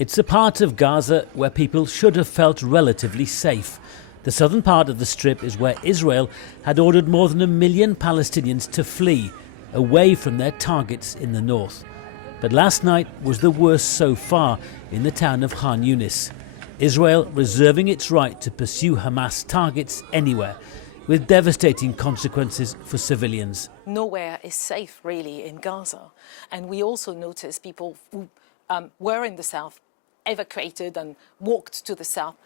It's a part of Gaza where people should have felt relatively safe. The southern part of the Strip is where Israel had ordered more than 1 million Palestinians to flee, away from their targets in the north. But last night was the worst so far in the town of Khan Yunis. Israel reserving its right to pursue Hamas targets anywhere, with devastating consequences for civilians. Nowhere is safe, really, in Gaza. And we also notice people who were in the south evacuated and walked to the south,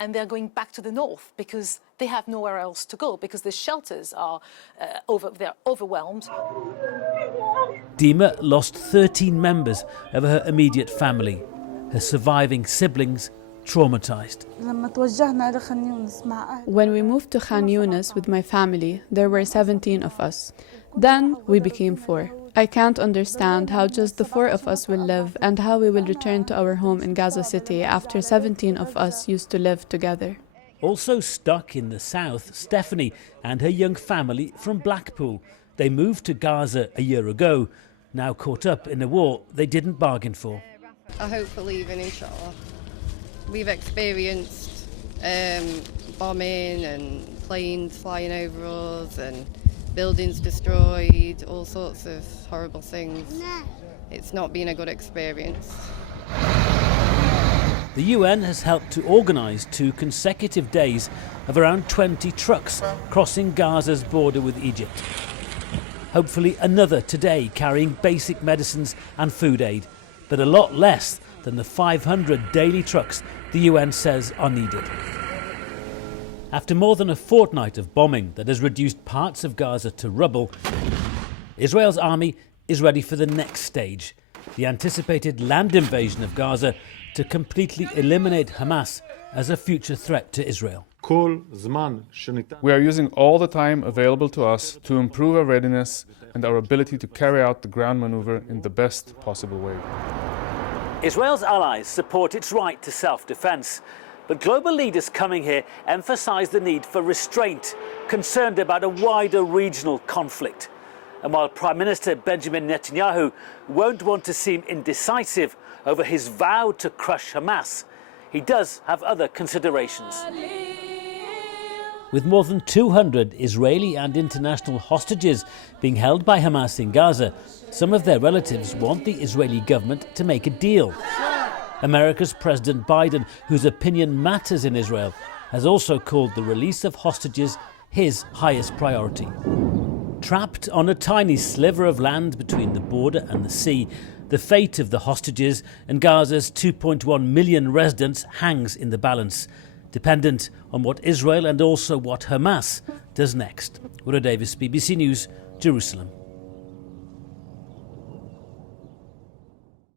and they're going back to the north because they have nowhere else to go, because the shelters are they're overwhelmed. Dima lost 13 members of her immediate family, her surviving siblings traumatized. When we moved to Khan Yunis with my family, there were 17 of us. Then we became 4. I can't understand how just the 4 of us will live and how we will return to our home in Gaza City after 17 of us used to live together. Also stuck in the south, Stephanie and her young family from Blackpool. They moved to Gaza a year ago, now caught up in a war they didn't bargain for. I hope for leaving, inshallah. We've experienced bombing and planes flying over us and buildings destroyed, all sorts of horrible things. It's not been a good experience. The UN has helped to organise 2 consecutive days of around 20 trucks crossing Gaza's border with Egypt. Hopefully another today carrying basic medicines and food aid, but a lot less than the 500 daily trucks the UN says are needed. After more than a fortnight of bombing that has reduced parts of Gaza to rubble, Israel's army is ready for the next stage, the anticipated land invasion of Gaza to completely eliminate Hamas as a future threat to Israel. We are using all the time available to us to improve our readiness and our ability to carry out the ground maneuver in the best possible way. Israel's allies support its right to self-defense, but global leaders coming here emphasize the need for restraint, concerned about a wider regional conflict. And while Prime Minister Benjamin Netanyahu won't want to seem indecisive over his vow to crush Hamas, he does have other considerations. With more than 200 Israeli and international hostages being held by Hamas in Gaza, some of their relatives want the Israeli government to make a deal. America's President Biden, whose opinion matters in Israel, has also called the release of hostages his highest priority. Trapped on a tiny sliver of land between the border and the sea, the fate of the hostages and Gaza's 2.1 million residents hangs in the balance, dependent on what Israel and also what Hamas does next. Wyre Davies, BBC News, Jerusalem.